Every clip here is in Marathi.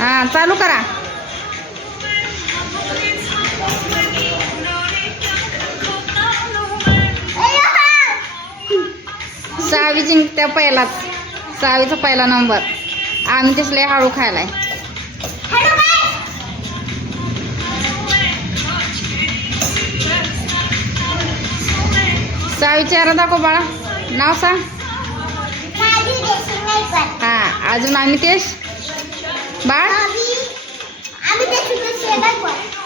हां चालू करा. सावी जिंकत्या पहिलाच. सावीचा पहिला नंबर. आम्ही तसले हळू खायलाय. सावी चेहरा दाखव बाळा. नाव सांग. हां अजून अमितेश बाळ.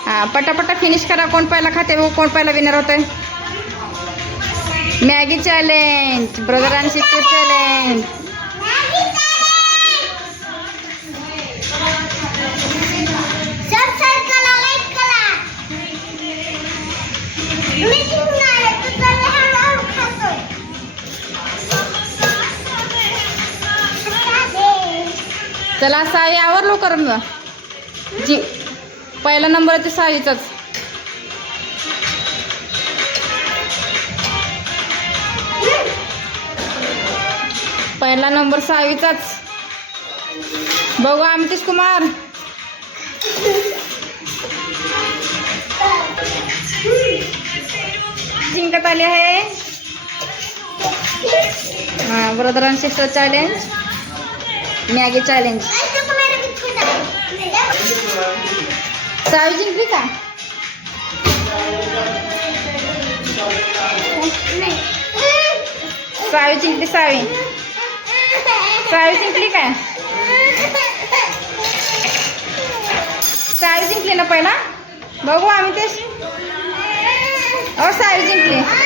हां पटापटा फिनिश करा. कोण पहिला खाते कोण पहिला विनर होतोय. Maggi challenge. ब्रदर आणि सिस्टर चॅलेंज. चला सावी आवर लवकर. जी पहिला नंबर आहे ते सावीचाच. पहिला नंबर सावीचाच. बघू अमितेश कुमार. जिंकत आली आहे. हां ब्रदर आणि sister challenge. Maggi challenge. Savi जिंकली का. सावी जिंकली. सावी जिंकली काय. सावी जिंकली ना पहिला. बघू आम्ही तेच. सावी जिंकली.